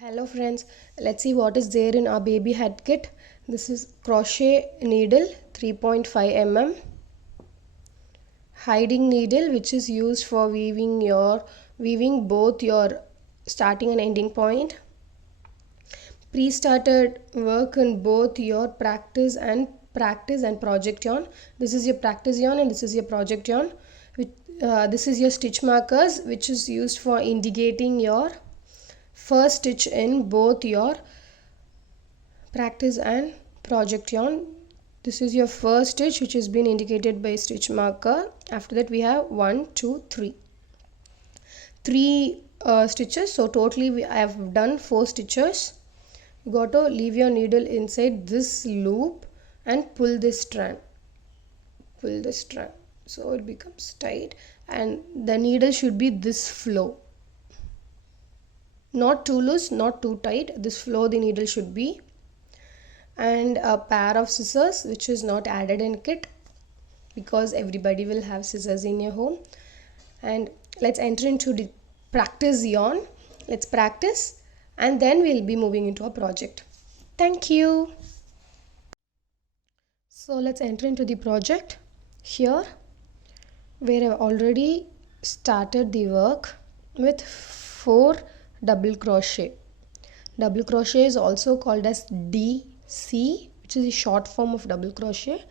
Hello friends, let's see what is there in our baby head kit. This is crochet needle 3.5 mm, hiding needle which is used for weaving both your starting and ending point, pre-started work in both your practice and project yarn. This is your practice yarn and this is your project yarn. This is your stitch markers which is used for indicating your first stitch in both your practice and project yarn. This is your first stitch which has been indicated by stitch marker. After that we have 1 2 3 stitches, so totally I have done 4 stitches. You got to leave your needle inside this loop and pull this strand so it becomes tight, and the needle should be this flow, not too loose, not too tight. This flow the needle should be, and a pair of scissors which is not added in kit because everybody will have scissors in your home. And let's enter into the practice yarn. Let's practice and then we'll be moving into a project. Thank you. So let's enter into the project here, where I've already started the work with 4 double crochet. Double crochet is also called as DC, which is the short form of double crochet.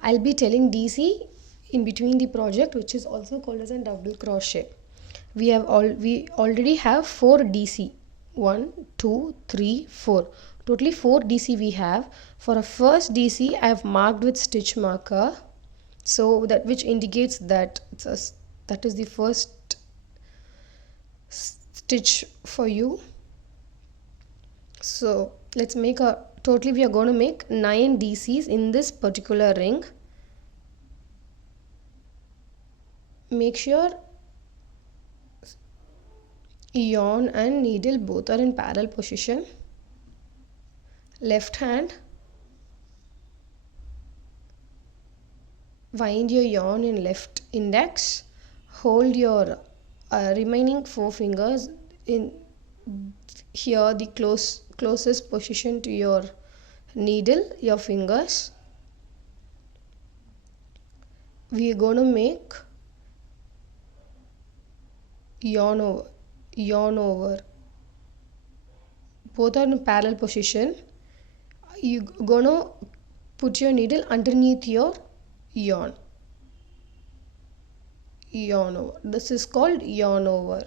I'll be telling DC in between the project, which is also called as a double crochet. We already have 4 DC. 1 2 3 4, totally 4 DC we have. For a first DC I have marked with stitch marker, so that which indicates that that is the first stitch for you. So let's make totally we are going to make 9 DCs in this particular ring. Make sure yarn and needle both are in parallel position. Left hand, wind your yarn in left index, hold your remaining 4 fingers in here, the closest position to your needle, your fingers. We are going to make yarn over, both are in parallel position. You're gonna put your needle underneath your yarn over. This is called yarn over.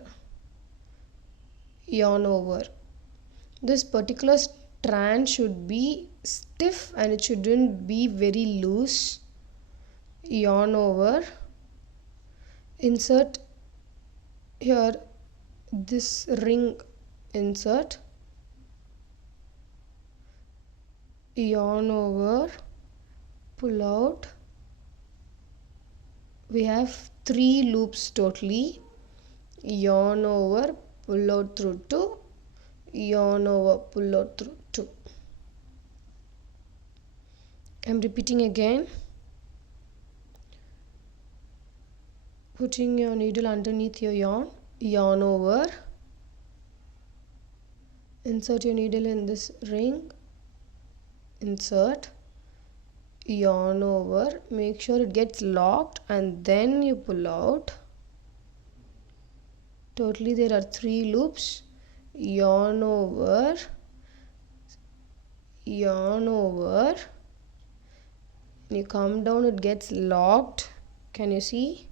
This particular strand should be stiff and it shouldn't be very loose. Yarn over, insert here this ring, insert, yarn over, pull out. We have 3 loops totally. Yarn over, pull out through 2, yarn over, pull out through 2. I'm repeating again. Putting your needle underneath your yarn over, insert your needle in this ring, insert, yarn over, make sure it gets locked and then you pull out. Totally there are 3 loops. Yarn over, when you come down it gets locked, can you see?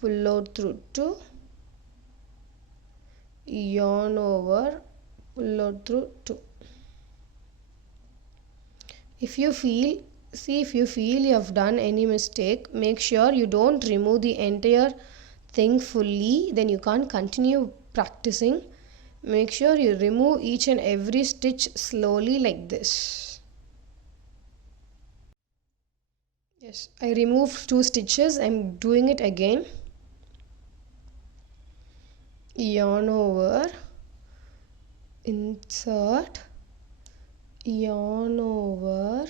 Pull out through 2, yarn over, pull out through 2. If you feel you have done any mistake, make sure you don't remove the entire thing fully, then you can't continue practicing. Make sure you remove each and every stitch slowly like this. Yes, I removed 2 stitches. I'm doing it again. Yarn over, insert, yarn over,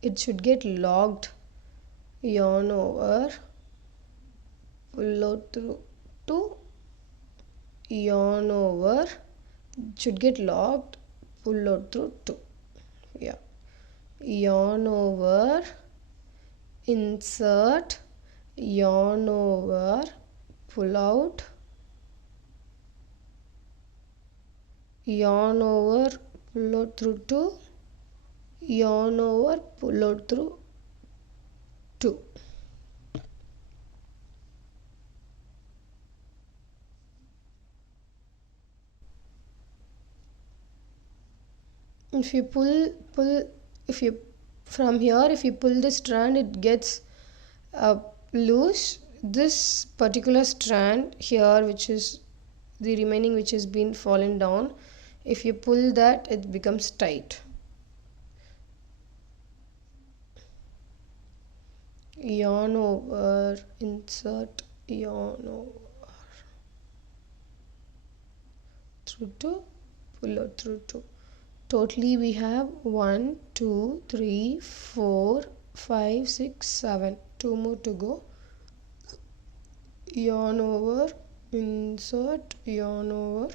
it should get locked, yarn over, pull out through 2, yarn over, should get locked, pull out through 2. Yeah, yarn over, insert, yarn over, pull out, yarn over, pull out through 2, yarn over, pull out through 2. If you pull, if you from here, if you pull the strand, it gets loose. This particular strand here, which is the remaining, which has been fallen down, if you pull that, it becomes tight. Yarn over, insert, yarn over through 2, pull out through 2. Totally we have 1, 2, 3, 4, 5, 6, 7. 2 more to go. Yarn over, insert, yarn over,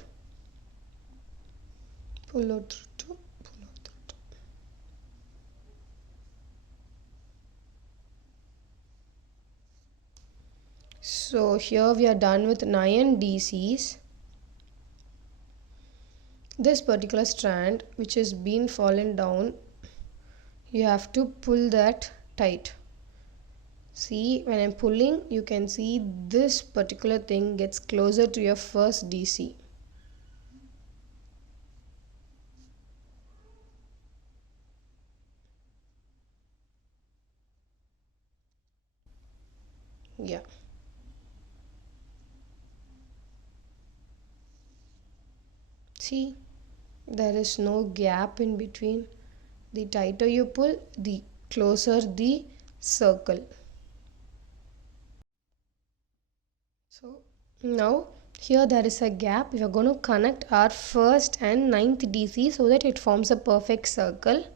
pull out through 2, pull out through 2. So here we are done with 9 DCs. This particular strand which has been fallen down, you have to pull that tight. See, when I'm pulling, you can see this particular thing gets closer to your first DC. Yeah. See, there is no gap in between. The tighter you pull, the closer the circle. So now here there is a gap. We are going to connect our first and 9th DC so that it forms a perfect circle.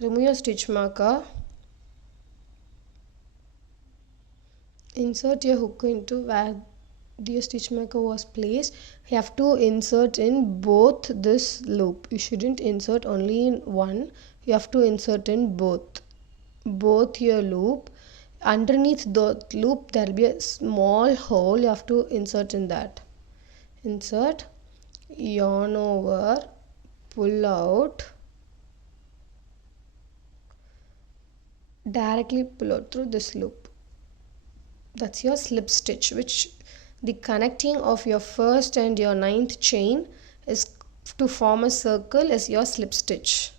Remove your stitch marker. Insert your hook into where the stitch marker was placed. You have to insert in both this loop. You shouldn't insert only in one. You have to insert in both your loop. Underneath the loop there will be a small hole. You have to insert in that. Insert, yarn over, pull out, directly pull out through this loop. That's your slip stitch, which the connecting of your first and your 9th chain is to form a circle is your slip stitch.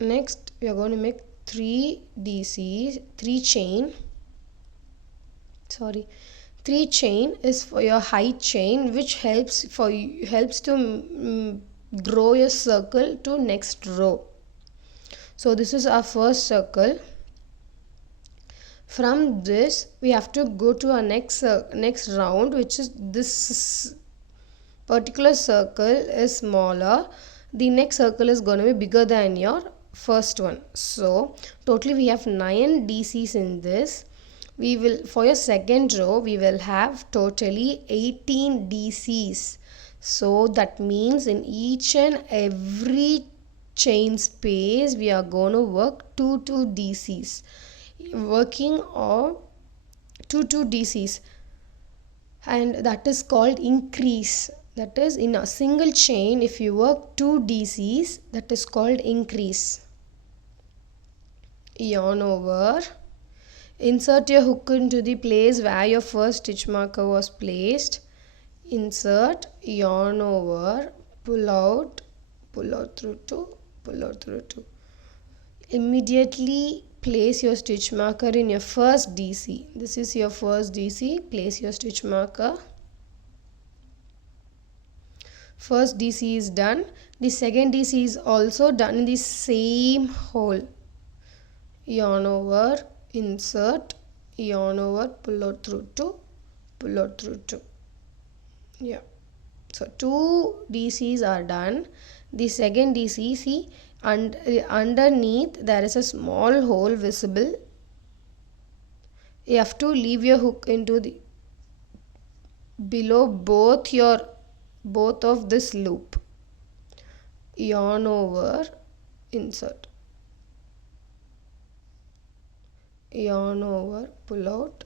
Next we are going to make 3 DCs, 3 chain. 3 chain is for your height chain, which helps to grow your circle to next row. So this is our first circle. From this we have to go to our next round, which is this particular circle is smaller. The next circle is going to be bigger than your first one. So totally we have 9 DCs in this. We will, for your second row, we will have totally 18 DCs. So that means in each and every chain space we are going to work 2 DCs. Working on 2 DCs, and that is called increase. That is, in a single chain if you work 2 DCs, that is called increase. Yarn over, insert your hook into the place where your first stitch marker was placed. Insert, yarn over, pull out through 2, pull out through 2. Immediately place your stitch marker in your first DC. This is your first DC. Place your stitch marker. First DC is done. The second DC is also done in the same hole. Yarn over, insert, yarn over, pull out through 2, pull out through 2. Yeah. So 2 DCs are done. The second DC, see, and underneath there is a small hole visible. You have to leave your hook into the below both of this loop. Yarn over, insert, yarn over, pull out,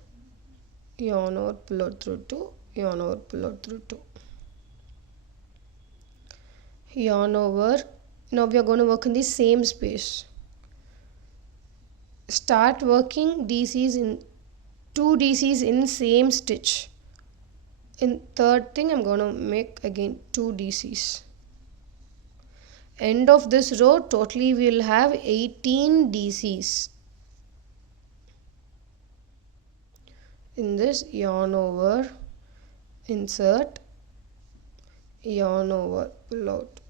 yarn over, pull out through 2, yarn over, pull out through 2, yarn over. Now we are going to work in the same space. Start working DCs in 2 DCs in same stitch. In third thing I'm going to make again 2 DCs. End of this row totally we will have 18 DCs. In this, yarn over, insert, yarn over, pull out.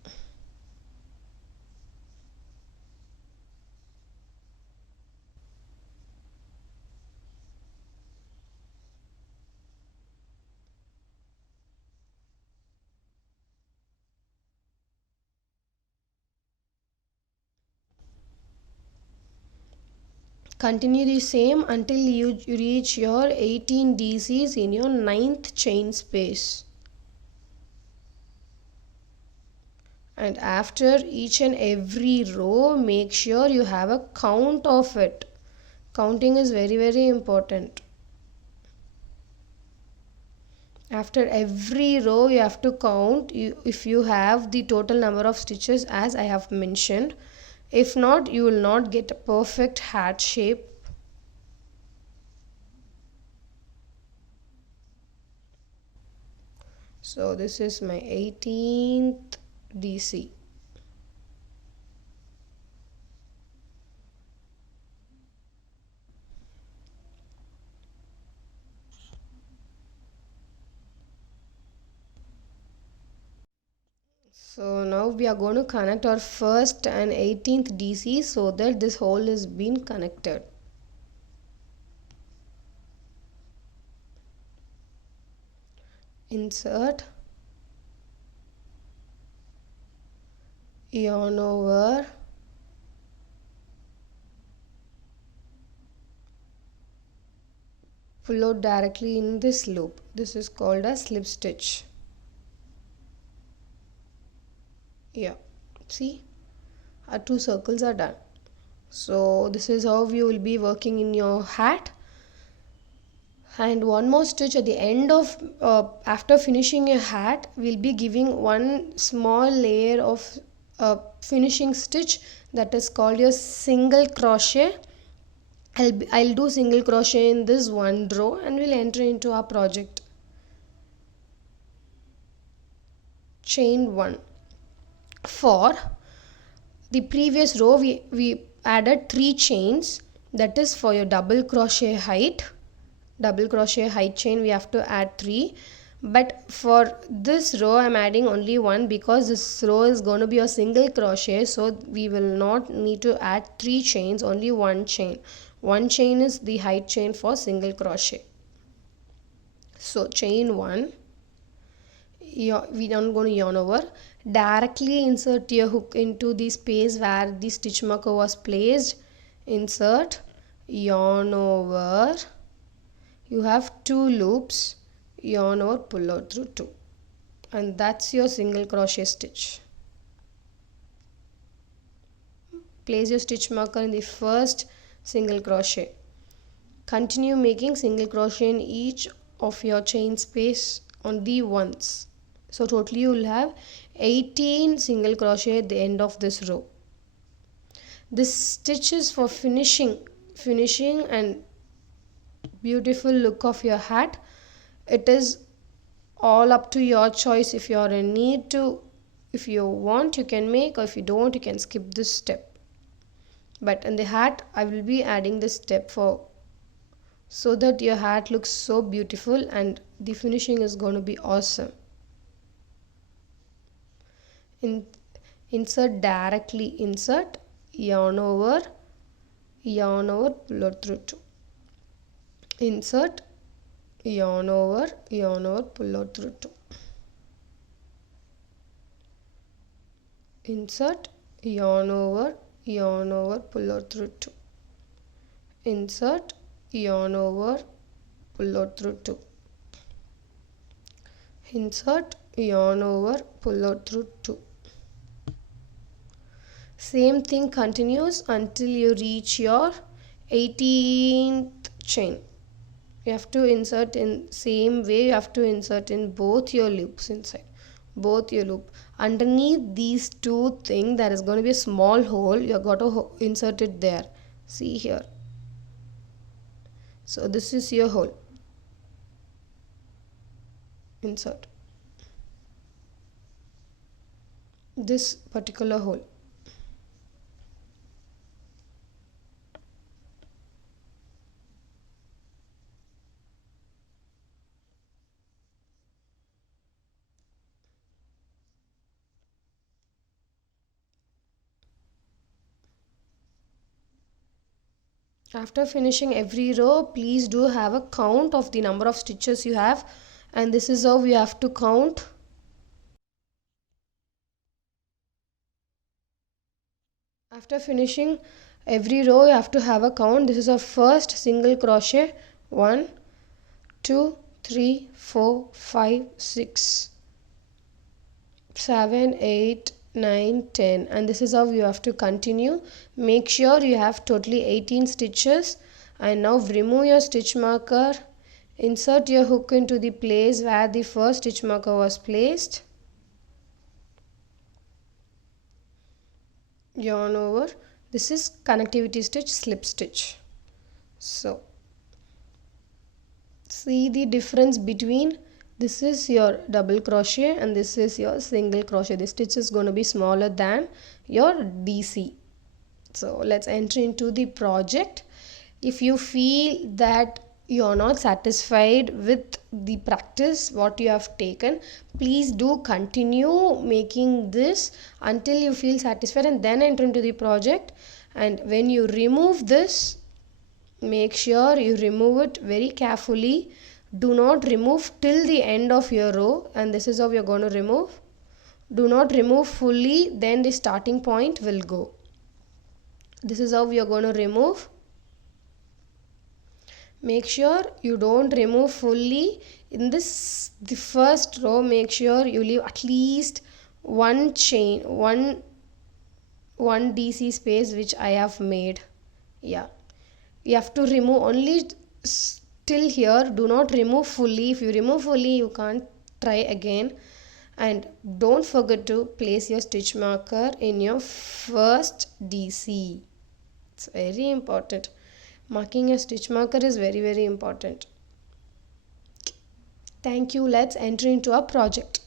Continue the same until you reach your 18 DCs in your 9th chain space. And after each and every row, make sure you have a count of it. Counting is very, very important. After every row you have to count if you have the total number of stitches as I have mentioned. If not, you will not get a perfect hat shape. So this is my 18th DC. So now we are going to connect our first and 18th DC so that this hole is being connected. Insert, yarn over, pull out directly in this loop. This is called a slip stitch. Yeah, see, our 2 circles are done. So this is how you will be working in your hat. And one more stitch at the end of after finishing your hat, we'll be giving one small layer of finishing stitch, that is called your single crochet. I'll do single crochet in this one row and we'll enter into our project. Chain 1. For the previous row we added 3 chains, that is for your double crochet height chain we have to add 3, but for this row I'm adding only 1 because this row is going to be a single crochet, so we will not need to add 3 chains, only 1 chain. 1 chain is the height chain for single crochet. So chain 1, we are going to yarn over, directly insert your hook into the space where the stitch marker was placed, insert, yarn over, you have 2 loops, yarn over, pull out through 2, and that's your single crochet stitch. Place your stitch marker in the first single crochet. Continue making single crochet in each of your chain space only once. So totally you will have 18 single crochet at the end of this row. This stitch is for finishing and beautiful look of your hat. It is all up to your choice. If you are in need to, if you want you can make, or if you don't you can skip this step. But in the hat I will be adding this step so that your hat looks so beautiful and the finishing is going to be awesome. Insert directly, insert, yarn over, pull out through 2, insert, yarn over, pull out through 2, insert, yarn over, pull out through 2, insert, yarn over, pull out through 2, insert, yarn over, pull out through 2. Same thing continues until you reach your 18th chain. You have to insert in same way. You have to insert in both your loops inside, both your loop. Underneath these two things there is going to be a small hole. You have got to insert it there. See here. So this is your hole. Insert this particular hole. After finishing every row, please do have a count of the number of stitches you have, and this is how you have to count. After finishing every row, you have to have a count. This is our first single crochet. 1 2 3 4 5 6 7 8 9 10, and this is how you have to continue. Make sure you have totally 18 stitches. And now remove your stitch marker, insert your hook into the place where the first stitch marker was placed, yarn over. This is connectivity stitch, slip stitch. So see the difference between this is your double crochet and this is your single crochet. The stitch is going to be smaller than your DC. So let's enter into the project. If you feel that you are not satisfied with the practice what you have taken, please do continue making this until you feel satisfied and then enter into the project. And when you remove this, make sure you remove it very carefully. Do not remove till the end of your row, and this is how you're going to remove. Do not remove fully, then the starting point will go. This is how we are going to remove. Make sure you don't remove fully. In this, the first row, make sure you leave at least one chain, one DC space which I have made. Yeah, you have to remove only till here. Do not remove fully. If you remove fully, you can't try again. And don't forget to place your stitch marker in your first DC. It's very important. Marking a stitch marker is very, very important. Thank you. Let's enter into our project.